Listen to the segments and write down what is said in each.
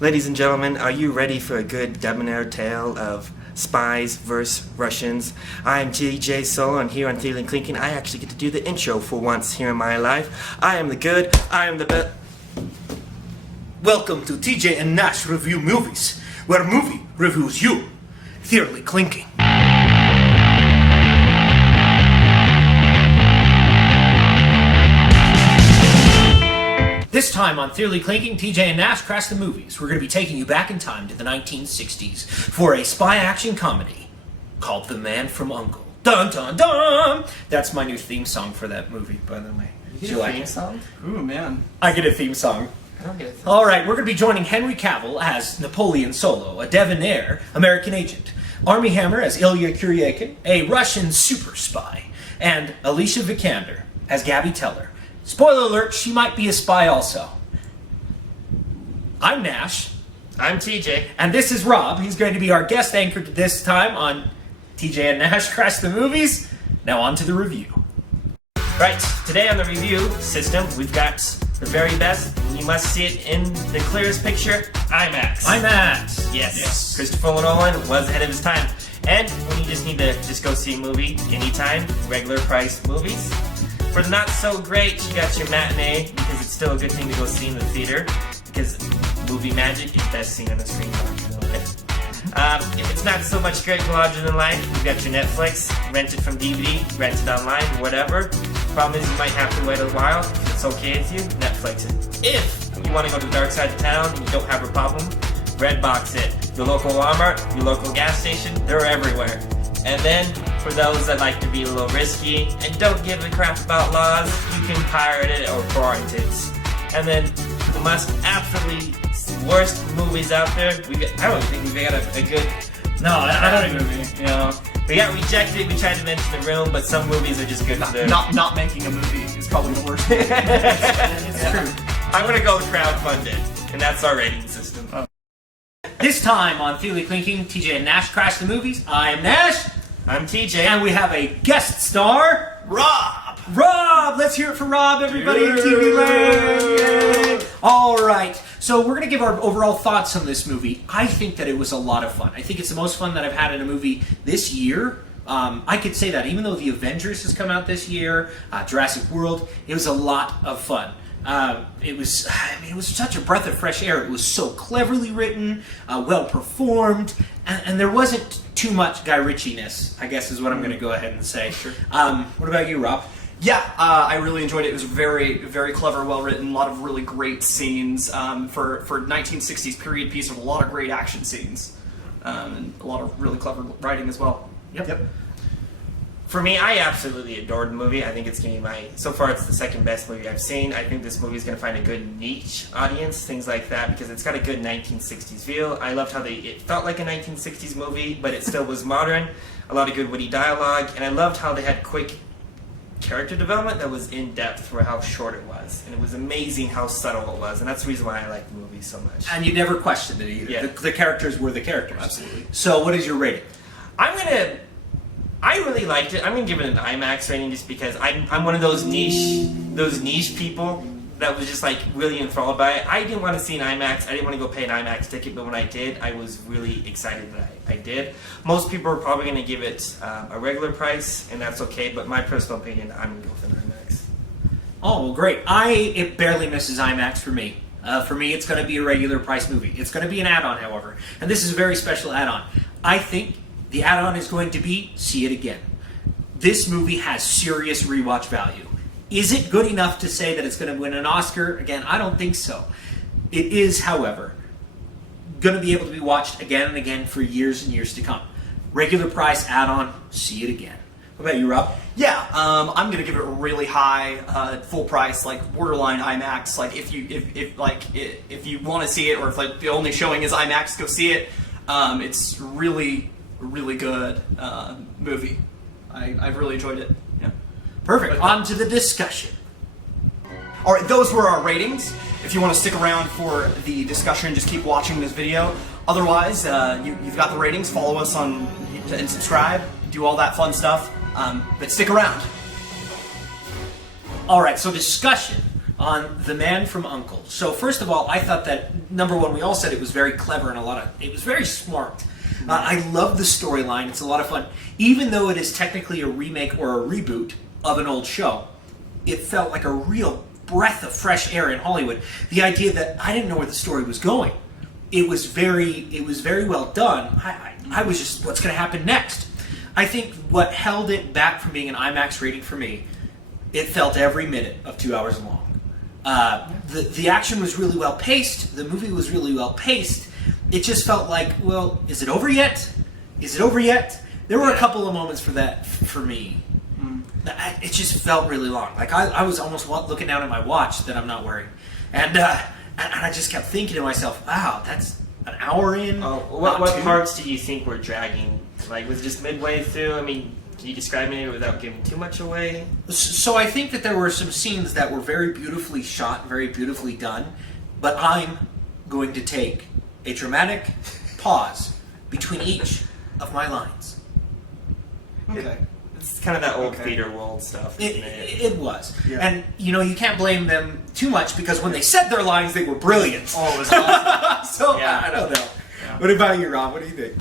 Ladies and gentlemen, are you ready for a good debonair tale of spies versus Russians? I am TJ Solo, and here on Thearly and Clinking, I actually get to do the intro for once here in my life. I am the good, I am the best. Welcome to TJ and Nash Review Movies, where movie reviews you, Thearly Clinking. This time on Thearly Clinking, TJ and Nash crash the movies. We're going to be taking you back in time to the 1960s for a spy action comedy called The Man from U.n.c.l.e. Dun dun dun! That's my new theme song for that movie, by the way. You get a theme song? Ooh, man. I get a theme song. I don't get a theme Alright, we're going to be joining Henry Cavill as Napoleon Solo, a debonair American agent, Armie Hammer as Ilya Kuryakin, a Russian super spy, and Alicia Vikander as Gabby Teller. Spoiler alert, she might be a spy also. I'm Nash. I'm TJ. And this is Rob. He's going to be our guest anchor this time on TJ and Nash Crash the Movies. Now on to the review. Right, today on the review system, we've got the very best. You must see it in the clearest picture, IMAX. IMAX. Yes. Christopher Nolan was ahead of his time. And when you just need to go see a movie anytime, regular price movies. For the not so great, you got your matinee, because it's still a good thing to go see in the theater, because movie magic is best seen on the screen. If it's not so much great larger than life, you've got your Netflix, rent it from DVD, rent it online, whatever. Problem is you might have to wait a while. If it's okay with you, Netflix it. If you want to go to the dark side of town and you don't have a problem, Redbox it. Your local Walmart, your local gas station, they're everywhere. And then, for those that like to be a little risky and don't give a crap about laws, you can pirate it or torrent it. And then, the most absolutely worst movies out there, I don't think we've got a good... No, I don't even... movie. You know, we got Rejected, we tried to mention The Room, but some movies are just good for their... Not making a movie is probably the worst. It's true. I'm gonna go crowdfunded, and that's our rating system. This time on Thearly Clinking, TJ and Nash Crash the Movies. I'm Nash. I'm TJ. And we have a guest star, Rob! Rob! Let's hear it for Rob, everybody in TV land! Yay! Alright, so we're going to give our overall thoughts on this movie. I think that it was a lot of fun. I think it's the most fun that I've had in a movie this year. I could say that, even though The Avengers has come out this year, Jurassic World, it was a lot of fun. It was such a breath of fresh air. It was so cleverly written, well performed, and there wasn't too much Guy Ritchie-ness, I guess is what I'm going to go ahead and say. Sure. What about you, Rob? Yeah, I really enjoyed it. It was very, very clever, well written. A lot of really great scenes for 1960s period piece with a lot of great action scenes, and a lot of really clever writing as well. Yep. For me, I absolutely adored the movie. I think it's going to be so far it's the second best movie I've seen. I think this movie is going to find a good niche audience, things like that, because it's got a good 1960s feel. I loved how it felt like a 1960s movie, but it still was modern. A lot of good witty dialogue, and I loved how they had quick character development that was in depth for how short it was. And it was amazing how subtle it was, and that's the reason why I like the movie so much. And you never questioned it either. Yeah. The characters were the characters. Absolutely. So what is your rating? I really liked it. I'm gonna give it an IMAX rating just because I'm one of those niche people that was just like really enthralled by it. I didn't want to see an IMAX. I didn't want to go pay an IMAX ticket, but when I did, I was really excited that I did. Most people are probably gonna give it a regular price, and that's okay. But my personal opinion, I'm gonna go with an IMAX. Oh, well, great. It barely misses IMAX for me. For me, it's going to be a regular price movie. It's going to be an add-on, however. And this is a very special add-on. I think the add-on is going to be see it again. This movie has serious rewatch value. Is it good enough to say that it's going to win an Oscar? Again, I don't think so. It is, however, going to be able to be watched again and again for years and years to come. Regular price add-on, see it again. What about you, Rob? Yeah, I'm gonna give it a really high, full price, like borderline IMAX. Like if you want to see it, or if like the only showing is IMAX, go see it. It's really good movie. I've really enjoyed it. Yeah. Perfect. On to the discussion. All right, those were our ratings. If you want to stick around for the discussion, just keep watching this video. Otherwise, you've got the ratings. Follow us and subscribe. Do all that fun stuff. But stick around. All right, so discussion. on The Man from U.n.c.l.E. So first of all, I thought that, number one, we all said it was very clever and it was very smart. I love the storyline. It's a lot of fun. Even though it is technically a remake or a reboot of an old show, it felt like a real breath of fresh air in Hollywood. The idea that I didn't know where the story was going. It was very well done. I was just, what's going to happen next? I think what held it back from being an IMAX rating for me, it felt every minute of 2 hours long. The action was really well paced. The movie was really well paced. It just felt like, well, is it over yet? Is it over yet? There were a couple of moments for that for me. It just felt really long. Like I was almost looking down at my watch that I'm not wearing, and I just kept thinking to myself, wow, that's an hour in. What parts do you think were dragging? Like, was it just midway through? I mean, can you describe it without giving too much away? So I think that there were some scenes that were very beautifully shot, very beautifully done, but I'm going to take a dramatic pause between each of my lines. Okay. It's kind of that old theater world stuff, isn't it? It was. Yeah. And, you can't blame them too much because when they said their lines, they were brilliant. Oh, it was awesome. So, yeah. I don't know. Yeah. What about you, Rob? What do you think?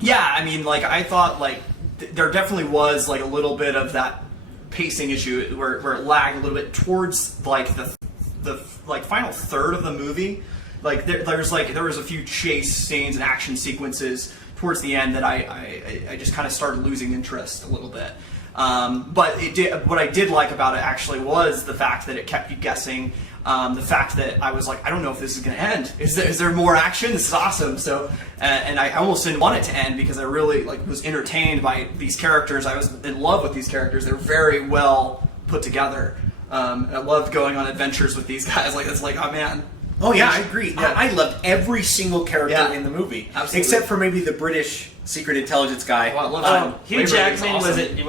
Yeah, I mean, like, I thought, like, there definitely was, like, a little bit of that pacing issue where it lagged a little bit towards, like, the final third of the movie. Like, there was a few chase scenes and action sequences towards the end that I just kind of started losing interest a little bit. But what I did like about it actually was the fact that it kept you guessing. The fact that I was like, I don't know if this is going to end. Is there more action? This is awesome. So, and I almost didn't want it to end because I really was entertained by these characters. I was in love with these characters. They were very well put together. I loved going on adventures with these guys. Like, it's like, oh man. Oh yeah, I agree. Yeah. I loved every single character in the movie, absolutely. Except for maybe the British secret intelligence guy. Oh, I love him. Hugh Jackman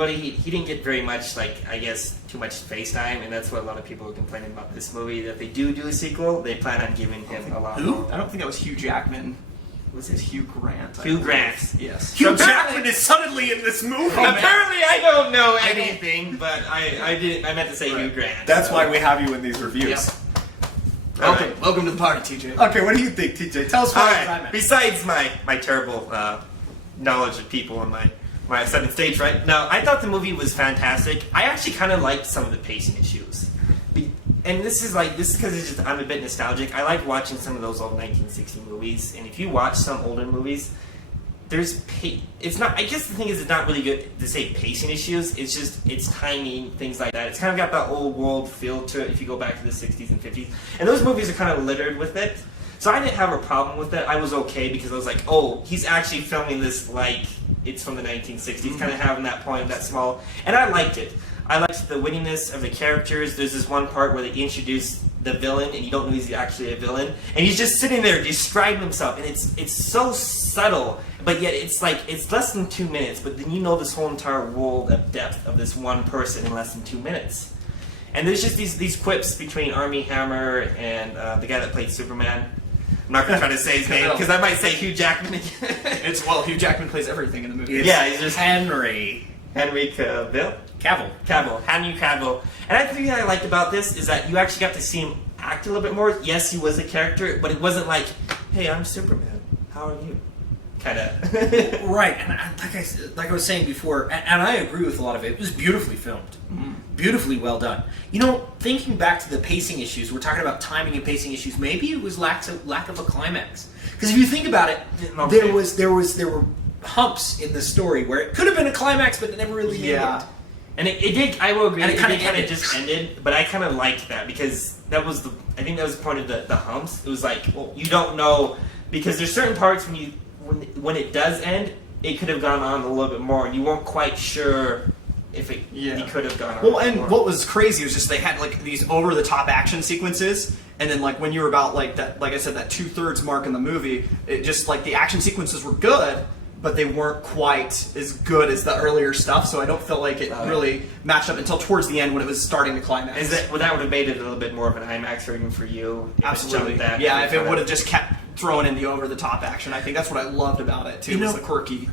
he didn't get very much, I guess, too much face time, and that's what a lot of people are complaining about this movie. That they do a sequel, they plan on giving him a lot. Who? I don't think that was Hugh Jackman. Was it Hugh Grant? Hugh Grant. Yes. Hugh Jackman is suddenly in this movie. Apparently, I don't know anything, but I meant to say Hugh Grant. That's why we have you in these reviews. Yep. Welcome to the party, TJ. Okay, what do you think, TJ? Tell us what I'm at. Besides my terrible knowledge of people and my second stage, right? Now, I thought the movie was fantastic. I actually kind of liked some of the pacing issues. And this is because I'm a bit nostalgic. I like watching some of those old 1960 movies. And if you watch some older movies, it's not, I guess the thing is, it's not really good to say pacing issues. It's just, it's timing, things like that. It's kind of got that old world feel to it if you go back to the 60s and 50s. And those movies are kind of littered with it. So I didn't have a problem with it. I was okay because I was like, oh, he's actually filming this like it's from the 1960s, kind of having that point, that small. And I liked it. I liked the wittiness of the characters. There's this one part where they introduce the villain, and you don't know he's actually a villain, and he's just sitting there describing himself, and it's so subtle, but yet it's less than 2 minutes, but then you know this whole entire world of depth of this one person in less than 2 minutes. And there's just these quips between Armie Hammer and the guy that played Superman. I'm not going to try to say his name, because I might say Hugh Jackman again. Hugh Jackman plays everything in the movie. Yeah, he's just Henry Cavill. Henry Cavill. And I think what I liked about this is that you actually got to see him act a little bit more. Yes, he was a character, but it wasn't like, hey, I'm Superman. How are you? Kind of. Right, and like I was saying before, and I agree with a lot of it. It was beautifully filmed. Beautifully well done. Thinking back to the pacing issues, we're talking about timing and pacing issues. Maybe it was lack of a climax. Because if you think about it, there were humps in the story where it could have been a climax, but it never really made it. And it did, I will agree, it kind of just ended, but I kind of liked that because I think that was part of the humps. It was like, well, you don't know, because there's certain parts when it does end, it could have gone on a little bit more, and you weren't quite sure if it could have gone on. Well, and more. What was crazy was just they had these over-the-top action sequences, and then when you were about that, like I said, that 2/3 mark in the movie, it just the action sequences were good, but they weren't quite as good as the earlier stuff, so I don't feel like it really matched up until towards the end when it was starting to climax. That would have made it a little bit more of an IMAX rating for you? Absolutely. If it would have just kept throwing in the over-the-top action. I think that's what I loved about it, too, was the quirky.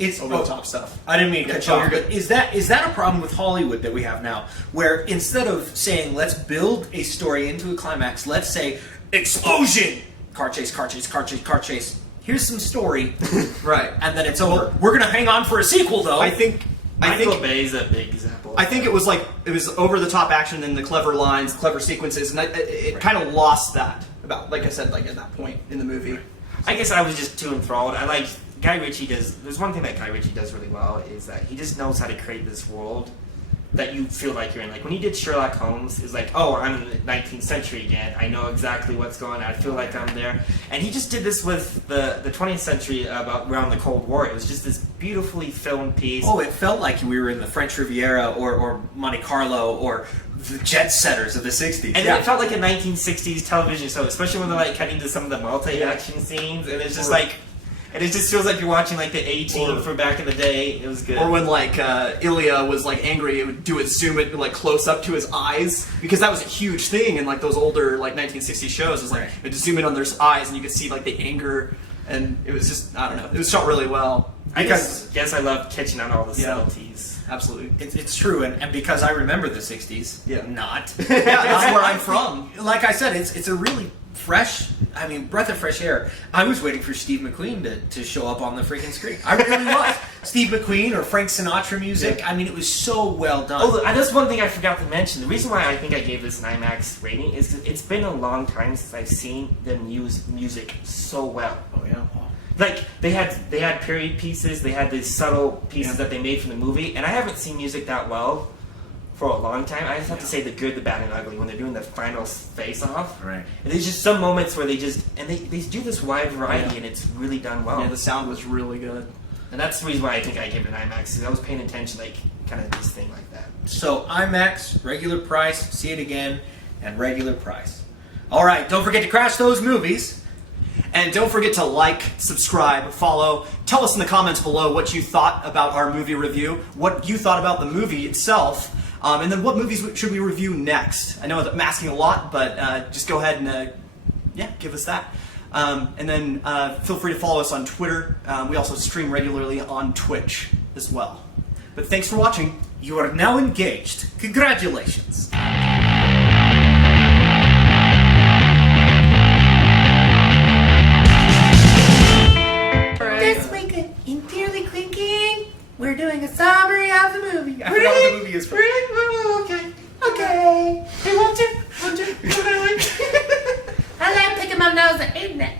It's over the top stuff. I didn't mean to cut you Oh, off. you're good. Is that a problem with Hollywood that we have now, where instead of saying let's build a story into a climax, let's say explosion, car chase, car chase, car chase, car chase. Here's some story, Right. and then it's over. We're gonna hang on for a sequel, though. I think Michael Bay is a big example. I think it was over the top action and the clever lines, clever sequences, and it kind of lost that. About, like I said, like at that point in the movie. I guess I was just too enthralled. I like Guy Ritchie does. There's one thing that Guy Ritchie does really well is that he just knows how to create this world that you feel like you're in. Like when he did Sherlock Holmes, it's like, oh, I'm in the 19th century again. I know exactly what's going on. I feel like I'm there. And he just did this with the 20th century about around the Cold War. It was just this beautifully filmed piece. Oh, it felt like we were in the French Riviera or Monte Carlo or the jet setters of the 60s. And it felt like a 1960s television show, especially when they're like cutting to some of the multi-action scenes, and it's just like, and it just feels like you're watching like the A-Team from back in the day. It was good. Or when like Ilya was like angry, it would do it zoom it like close up to his eyes, because that was a huge thing in like those older like 1960s shows. It was like it would zoom in on their eyes and you could see like the anger, and it was just, I don't know, it was shot really well. I guess I love catching on all the subtleties. Absolutely. It's true, and because I remember the 60s, not. Yeah, that's where I'm from. Like I said, it's a really fresh, breath of fresh air. I was waiting for Steve McQueen to show up on the freaking screen. I really was. Steve McQueen or Frank Sinatra music. Yeah. it was so well done. Oh, that's one thing I forgot to mention. The reason why I think I gave this an IMAX rating is 'cause it's been a long time since I've seen them use music so well. Oh, yeah. Like they had period pieces, they had these subtle pieces that they made from the movie, and I haven't seen music that well for a long time. I just have to say The Good, the Bad, and Ugly when they're doing the final face-off. Right. And there's just some moments where they do this wide variety, and it's really done well. Yeah, the sound was really good. And that's the reason why I think I gave it an IMAX, because I was paying attention, like kind of this thing like that. So IMAX, regular price, see it again, and regular price. All right, don't forget to crash those movies. And don't forget to like, subscribe, follow. Tell us in the comments below what you thought about our movie review, what you thought about the movie itself, and then what movies should we review next. I know I'm asking a lot, but just go ahead and give us that. And then feel free to follow us on Twitter. We also stream regularly on Twitch as well. But thanks for watching. You are now engaged. Congratulations. This week in Thearly Clinking, we're doing a summary of the movie. I forgot what the movie is from. Okay. Hey, I like picking my nose and eating it.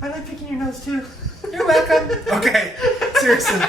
I like picking your nose too. You're welcome. Okay, seriously.